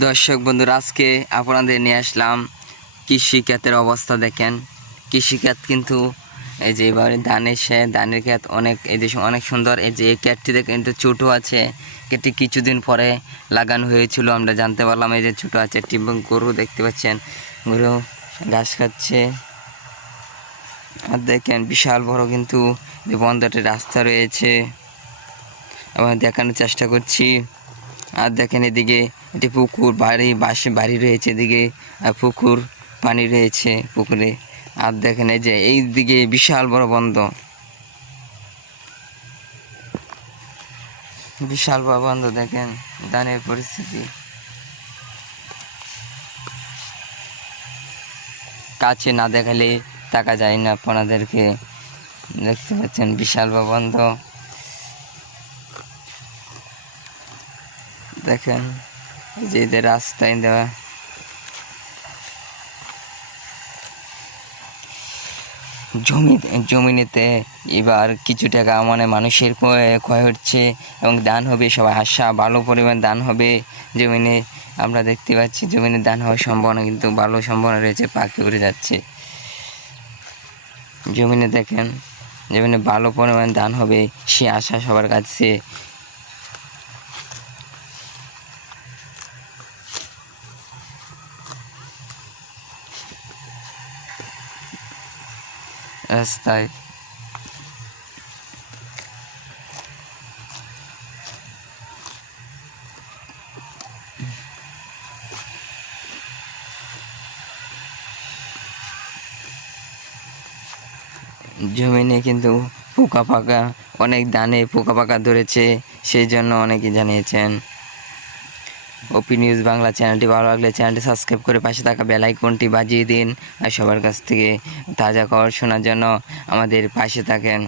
দর্শক বন্ধুরা, আজকে আপনাদের নিয়ে আসলাম কৃষিখাতের অবস্থা দেখেন। কৃষিখাত কিন্তু এই যে এবারে ধানের সে ধানের ক্ষেত অনেক, এই যে অনেক সুন্দর। এই যে এই দেখেন একটু ছোটো আছে, ক্ষেতটি কিছুদিন পরে লাগানো হয়েছিল, আমরা জানতে পারলাম। এই যে ছোটো আছে একটি গরু দেখতে পাচ্ছেন। গরু ঘাস খাচ্ছে। আর দেখেন, বিশাল বড় কিন্তু যে বন্ধটি রাস্তা রয়েছে। আবার দেখানোর চেষ্টা করছি। আর দেখেন এদিকে এটি পুকুর বাড়ি, বাসে বাড়ি রয়েছে, এদিকে পুকুর পানি রয়েছে পুকুরে। আর দেখেন এই যে এই দিকে বিশাল বড় বন্ধ। বিশাল বড় বন্ধ, দেখেন দানের পরিস্থিতি। কাছে না দেখালে টাকা যায় না আপনাদেরকে। দেখতে পাচ্ছেন বিশাল বড় বন্ধ। দেখেন যে এদের রাস্তায় দেওয়া। জমি, জমিনেতে এবার কিছু টাকা মানে মানুষের ক্ষয় হচ্ছে এবং দান হবে, সবাই আশা, ভালো পরিমাণ দান হবে। জমিনে আমরা দেখতে পাচ্ছি, জমিনে দান হওয়ার সম্ভাবনা কিন্তু ভালো সম্ভাবনা রয়েছে পাখি উড়ে যাচ্ছে। জমিনে দেখেন, জমিনে ভালো পরিমাণ দান হবে, সে আশা সবার কাছে। রাস্তায় জমিনে কিন্তু পোকা পাকা অনেক দানে পোকা পাকা ধরেছে সেই জন্য অনেকে জানিয়েছেন। ওপি নিউজ বাংলা চ্যানেলটি ভালো লাগলে চ্যানেলটি সাবস্ক্রাইব করে পাশে থাকা বেল আইকনটি বাজিয়ে দিন আর সবার কাছ থেকে তাজা খবর শোনার জন্য আমাদের পাশে থাকেন।